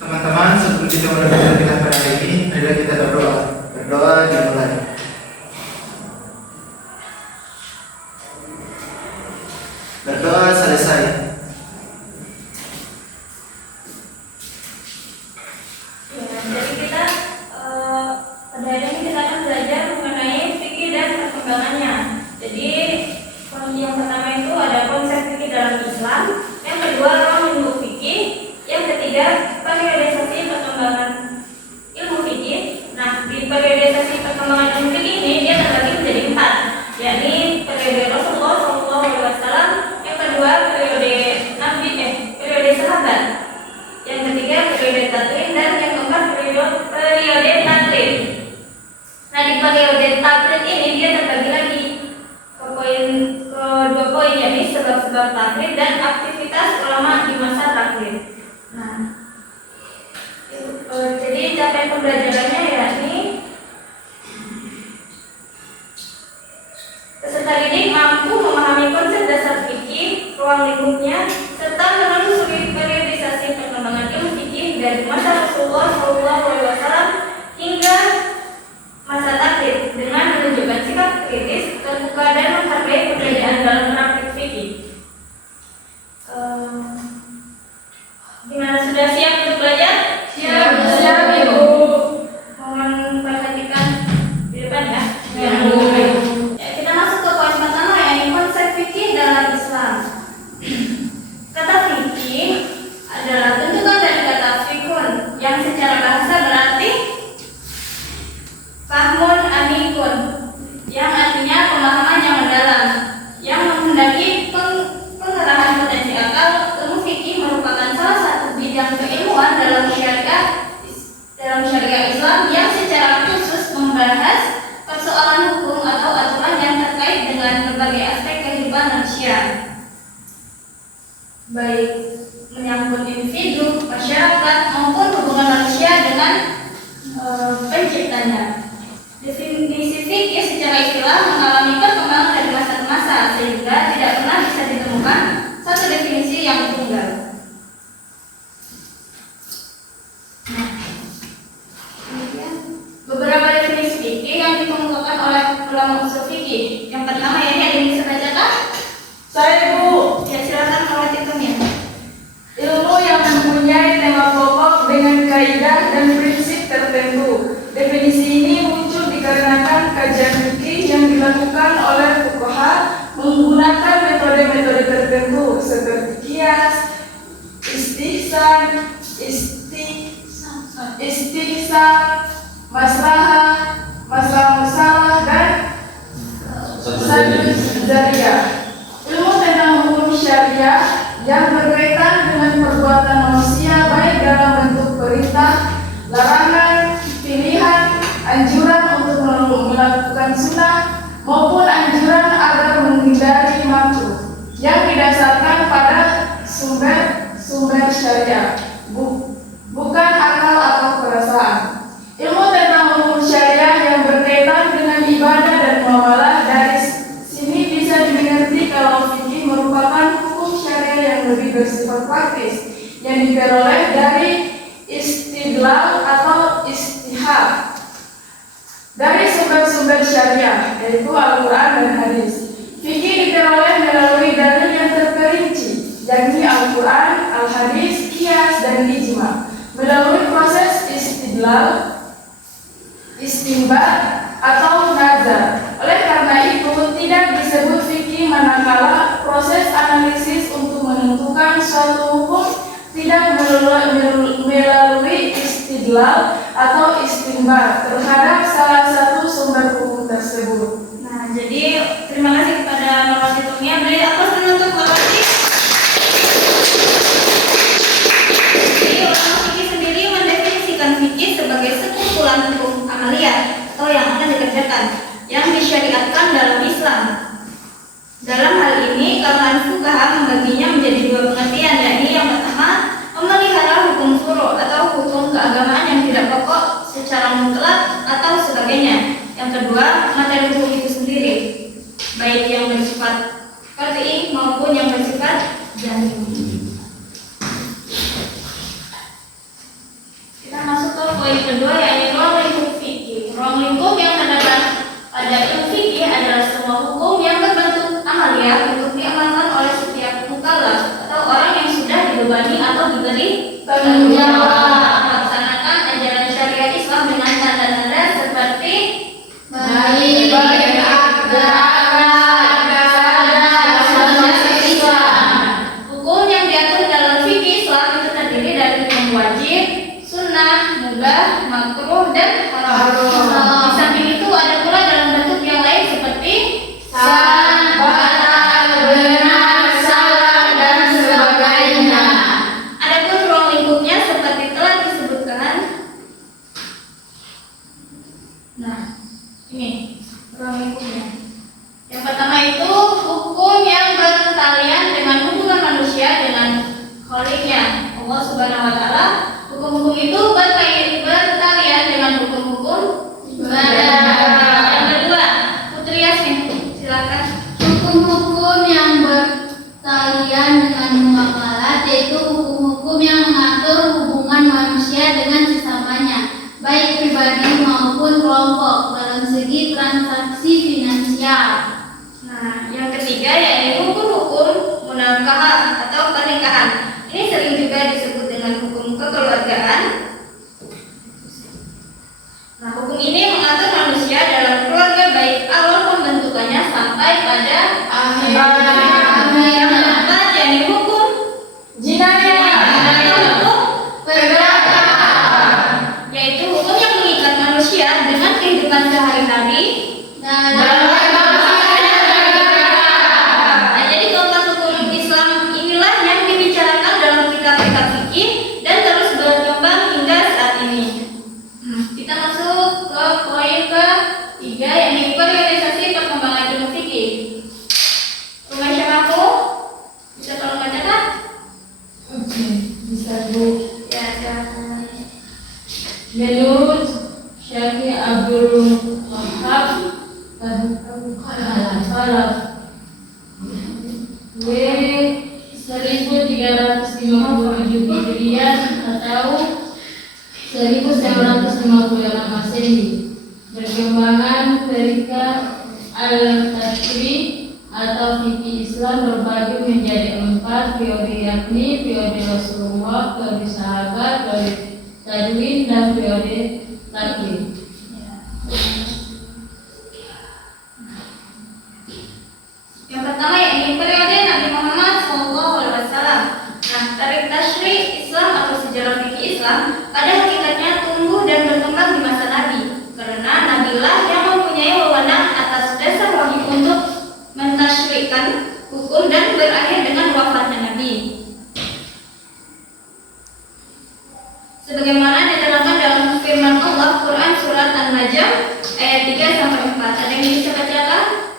Teman-teman, sebelum kita mulai kita pada hari ini, adalah kita berdoa. Berdoa dimulai. Berdoa selesai. Jadi kita pada hari ini kita akan belajar mengenai fikih dan perkembangannya. Jadi yang pertama itu ada konsep fikih dalam Islam, yang kedua ruang lingkup fikih, yang ketiga periodisasi perkembangan ilmu fikih. Nah, di periodisasi perkembangan ilmu fikih ini dia terbagi menjadi 4, yakni periode Rasulullah SAW, yang kedua periode periode sahabat, yang ketiga periode tabi'in, dan yang keempat periode taklid. Nah, di periode taklid ini dia terbagi lagi ke dua poin, yakni sebab-sebab taklid dan aktivitas ulama di masa taklid. Nah, jadi capaian pembelajarannya yakni peserta didik mampu memahami konsep dasar fikih, ruang lingkupnya, serta menelusuri periodisasi perkembangan ilmu fikih dari masa Rasulullah SAW hingga masa taklid dengan menunjukkan sikap kritis, terbuka, dan menghargai perbedaan dalam praktik fikih. Gimana, sudah siap untuk belajar? Siap, Ibu. Mohon perhatikan di depan ya. Ya, Bu. Kita masuk ke poin pertama, yakni konsep fikih dalam Islam. Kata fikih adalah bentukan dari kata fikun, yang secara bahasa berarti fahmun amikun, yang artinya pemahaman yang mendalam, yang menghendaki pengerahan potensi akal. Ilmu fikih merupakan salah satu bidang keilmuan dalam syariat Islam yang secara khusus membahas persoalan hukum atau aturan yang terkait dengan berbagai aspek kehidupan manusia, baik menyangkut individu, masyarakat, maupun hubungan manusia dengan penciptanya. Definisi fikih secara istilah mengalami perkembangan dari masa ke masa, sehingga tidak pernah bisa ditemukan satu definisi yang tunggal. Beberapa definisi fikih yang dikemukakan oleh ulama usul fikih. Yang pertama, ini ada yang bisa bacakan? Saya, Bu. Ya, silakan Mawati Tumia. Ilmu yang mempunyai tema pokok dengan kaidah dan prinsip tertentu. Definisi ini muncul dikarenakan kajian fikih yang dilakukan oleh fuqaha menggunakan metode-metode tertentu seperti qiyas, istihsan, istihsan, maslahah, masalah musalah, dan sadus zariyah. Ilmu tentang hukum syariah yang berkaitan dengan perbuatan manusia baik dalam bentuk perintah, larangan, maupun anjuran agar menghindari makruh yang didasarkan pada sumber syariah, bukan akal atau perasaan. Ilmu tentang hukum syariah yang berkaitan dengan ibadah dan muamalah dari sini bisa dimengerti kalau fikih merupakan hukum syariah yang lebih bersifat praktis yang diperoleh dari istidlal atau istihad dari sumber-sumber syariah, yaitu Al-Quran dan hadis. Fikih diperoleh melalui dalil yang terperinci, yakni Al-Quran, Al-Hadis, Qiyas, dan Ijma. Melalui proses istidlal, istinbat, atau nazar. Oleh karena itu, tidak disebut fikih manakala proses analisis untuk menentukan suatu hukum tidak melalui istidlal atau istinbat terhadap salah satu sumber hukum tersebut. Nah, jadi terima kasih kepada narasitumnya. Beri aplaus dulu untuk narasi. Jadi ulama fikih sendiri mendefinisikan fikih sebagai sekumpulan hukum amaliyah atau yang akan dikerjakan yang disyariatkan dalam Islam. Dalam hal ini, kalangan fuqaha membaginya menjadi dua pengertian, yakni yang pertama, memelihara hukum furu' atau hukum keagamaan yang tidak pokok secara mutlak atau sebagainya. Yang kedua, materi hukum itu sendiri, baik yang bersifat qat'i maupun yang bersifat jazmi. Kita masuk ke poin kedua, yaitu ruang lingkup fikih. Ruang lingkup yang terdapat pada ilmu fikih adalah semua hukum yang berbentuk amaliyah untuk diamalkan oleh setiap mukallaf atau orang yang sudah dibebani atau diberi tanggung jawab melaksanakan ajaran syariat Islam dengan tanda-tanda seperti baik, hukum yang diatur dalam fikih Islam itu terdiri dari hukum wajib, sunnah, mubah, makruh, dan haram. Di samping itu ada pula dalam bentuk yang lain seperti sah, batal, benar, salah, dan sebagainya. Adapun ruang lingkupnya seperti telah disebutkan. Nah, ini ruang lingkupnya. Yang pertama itu hukum yang bertalian dengan hubungan manusia dengan Kholiknya, Allah Subhanahu Wa Taala. Hukum-hukum itu bertalian dengan hukum-hukum ibadah. Yang kedua, Putri Yasmin, silakan. Hukum-hukum yang bertalian dengan muamalah yaitu hukum-hukum yang mengatur hubungan manusia dengan sesamanya, baik pribadi maupun kelompok dalam segi transaksi finansial. Nah, yang ketiga yaitu hukum-hukum munakahah atau pernikahan. Ini sering juga disebut dengan hukum kekeluargaan. Nah, hukum ini mengatur manusia dalam keluarga baik awal pembentukannya sampai pada akhirnya. Yang keempat yaitu hukum Jinayah atau hukum perdata, yaitu hukum yang mengikat manusia dengan kehidupan sehari-hari dalam jadi keempat hukum Islam inilah yang dibicarakan dalam kitab-kitab fikih dan terus berkembang hingga saat ini. Kita masuk ke poin ketiga, yakni periodisasi perkembangan ilmu fikih. Rumah Syamaku, bisa tolong bacakan? Oke, bisa Bu. Ya, silakan. Menurut Syekh Abdul Wahab Khalaf W 1357 Hijriah atau 1956 Masehi, perkembangan Tariqah Al-Tashri atau fikih Islam berbagi menjadi 4 periode, yakni periode Rasulullah, periode sahabat, periode tadwin, dan periode taklid. Yang pertama yakni periode Nabi Muhammad SAW. Nah, tarikh tashri Islam atau sejarah fikih Islam pada hakikatnya tumbuh dan berkembang di masa Nabi, karena Nabilah yang mempunyai wewenang atas dasar wahyu untuk mentashrikan hukum dan berakhir dengan wafatnya Nabi. Sebagaimana diterangkan dalam firman Allah Quran surat An-Najm ayat 3-4. Ada yang bisa bacakan?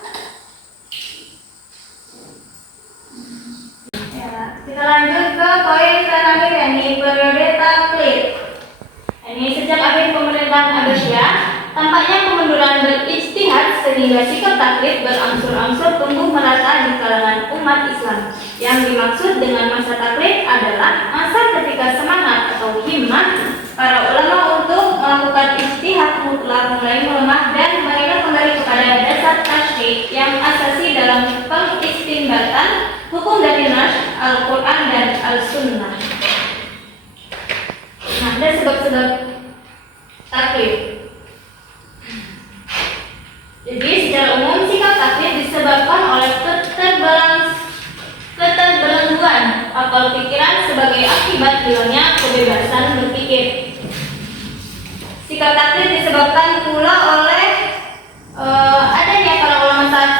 Tampaknya kemunduran berijtihad sehingga sikap taklid berangsur-angsur tumbuh merata di kalangan umat Islam. Yang dimaksud dengan masa taklid adalah masa ketika semangat atau himmah para ulama untuk melakukan ijtihad mutlak mulai melemah dan mereka kembali kepada dasar tasyri' yang asasi dalam pengistinbatan hukum dari nas Al-Quran dan Al-Sunnah. Nah, ada sebab-sebab taklid. Jadi secara umum sikap taklid disebabkan oleh keterbelengguan akal pikiran sebagai akibat hilangnya kebebasan berpikir. Sikap taklid disebabkan pula oleh adanya para ulama saat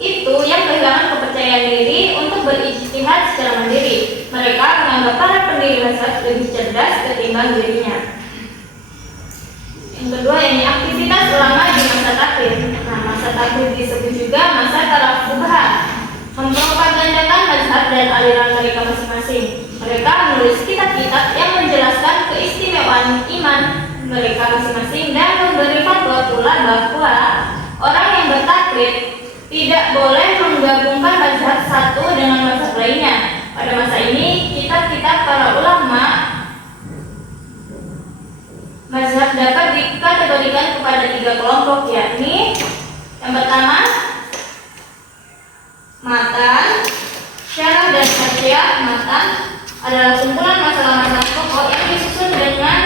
itu yang kehilangan kepercayaan diri untuk berijtihad secara mandiri. Mereka menganggap para pendiri mazhab lebih cerdas ketimbang dirinya. Yang kedua, ini aktivitas ulama di masa taklid. Nah, masa taklid disebut juga masa taraf subhat, mempropagandakan mazhab dan aliran mereka masing-masing. Mereka menulis kitab-kitab yang menjelaskan keistimewaan iman mereka masing-masing dan memberi fatwa pula bahwa orang yang bertaklid tidak boleh menggabungkan mazhab satu dengan mazhab lainnya. Pada masa ini, kitab-kitab para ulama mazhab dapat dikategorikan kepada 3 kelompok, yakni yang pertama matan, syarah dan hasyiah. Matan adalah kumpulan masalah-masalah pokok yang disusun dengan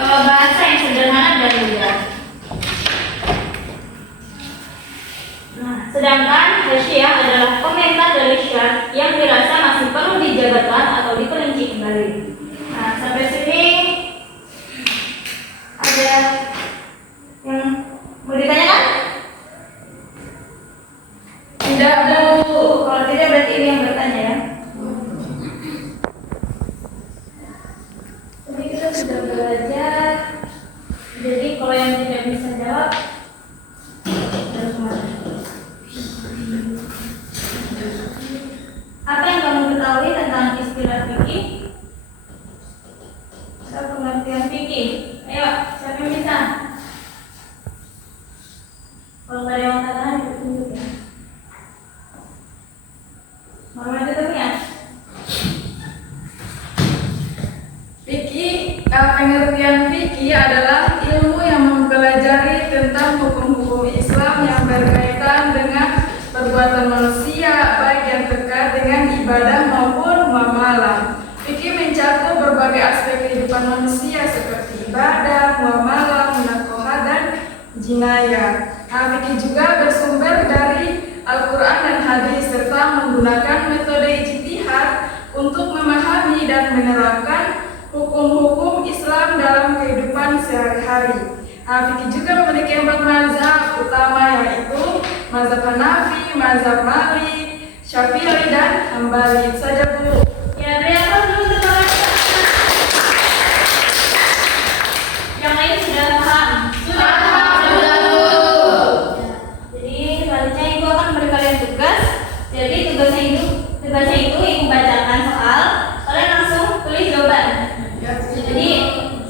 bahasa yang sederhana dan mudah. Nah, sedangkan hasyiah adalah komentar dari syarah yang dirasa masih perlu dijabarkan atau diperinci kembali. Nah, sampai sini ada yang mau ditanyakan? Tidak, Bu. Kalau tidak berarti ini yang bertanya ya. Tadi kita sudah belajar. Jadi kalau yang tidak bisa jawab dari kemana? Apa yang kamu ketahui tentang istilah fikih? Atau pengertian fikih? Ayo, siapa yang bisa? Kalau nggak ada yang katakan, ditunjuk ya. Mau tutup ya? Pengertian fikih adalah ilmu yang mempelajari tentang hukum-hukum Islam yang berkaitan dengan perbuatan manusia, baik yang terkait dengan ibadah maupun muamalah. Fikih mencakup berbagai aspek kehidupan manusia seperti ibadah, muamalah, munakahat, dan jinayah. Fikih juga bersumber dari Al-Quran dan hadis serta menggunakan metode ijtihad untuk memahami dan menerapkan hukum-hukum Islam dalam kehidupan sehari-hari. Fikih juga memiliki 4 mazhab utama, yaitu mazhab Hanafi, mazhab Maliki, Syafi'i, dan Hambali. Itu saja, Bu. Ya, beri apa dulu teman-teman? Yang lain sudah paham? Sudah paham, Bu. Jadi selanjutnya Ibu akan memberi kalian tugas. Jadi tugasnya itu Ibu bacakan soal, kalian langsung tulis jawaban. Jadi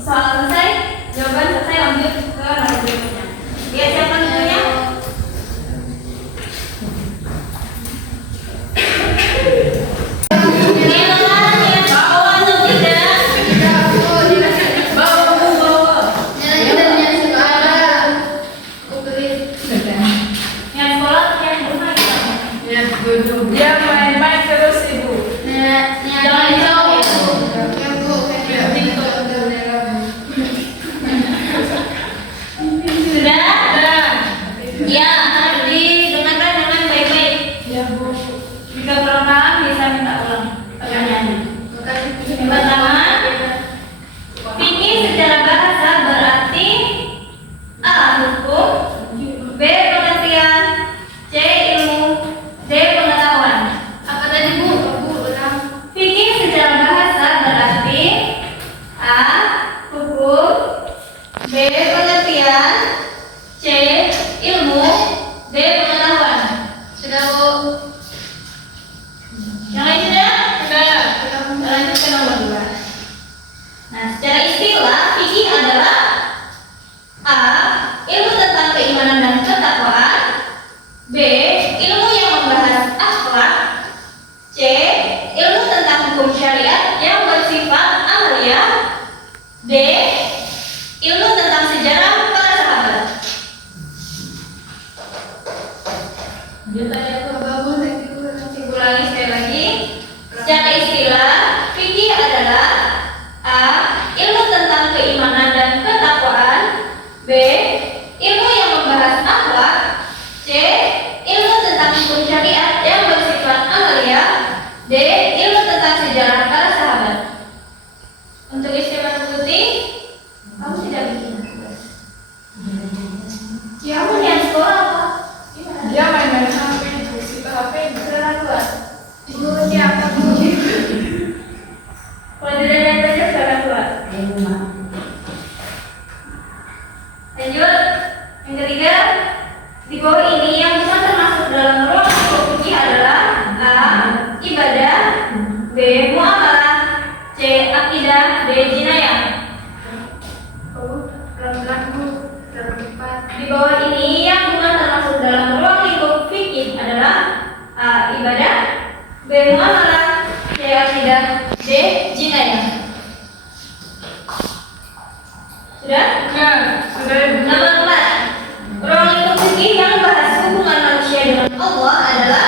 soal selesai, jawaban selesai, lanjut ke nomor berikutnya. Dia siapa tentunya? Dia main-main terus, Ibu. Jangan dijawab ya. Sudah? Ya, harus didengarkan dengan baik-baik. Ya, Bu. Jika kurang paham bisa minta ulang pertanyaannya. Yang pertama, fikih secara bahasa berarti A. Hukum, B. Pengertian, C. Ilmu, D. Pengetahuan. Apa tadi, Bu? Fikih secara bahasa berarti A. Hukum, B. Pengertian, C. Ilmu, D. Pengetahuan. Sudah, Bu? Yang lain sudah? Sudah. Lanjut ke nomor 2. Nah, secara istilah fikih adalah A. Ilmu sejarah para sahabat. Jutaan kebangun saya ulangi sekali lagi. Secara istilah, fikih adalah A. Ilmu tentang keimanan dan ketakwaan. B. Ilmu yang membahas akhlak. C. Ilmu tentang hukum syariat yang bersifat amalia. D. Ilmu tentang sejarah para sahabat. Untuk istilah mengikuti, kamu tidak bikin tugas. Ya, kamu lihat sekolah apa? Gimana? Dia main-main HP itu, kita HP itu. Keterlaluan. Ibu siapa bu? Kalau tidak ada belajar keterlaluan. Lanjut. Yang ketiga, di bawah ini yang bisa termasuk dalam ruang lingkup fikih adalah A. Ibadah. B. Muamalah. C. Akidah. D. Jinayah. Pelan-pelan bu, terlipat. Di bawah ini yang bukan termasuk dalam ruang lingkup fikih adalah A. Ibadah. B. Muamalah. C. Akidah. D. Jinayah. Sudah? Nah, sudah ibu. Nomor 4. Ruang lingkup fikih yang membahas hubungan manusia dengan Allah adalah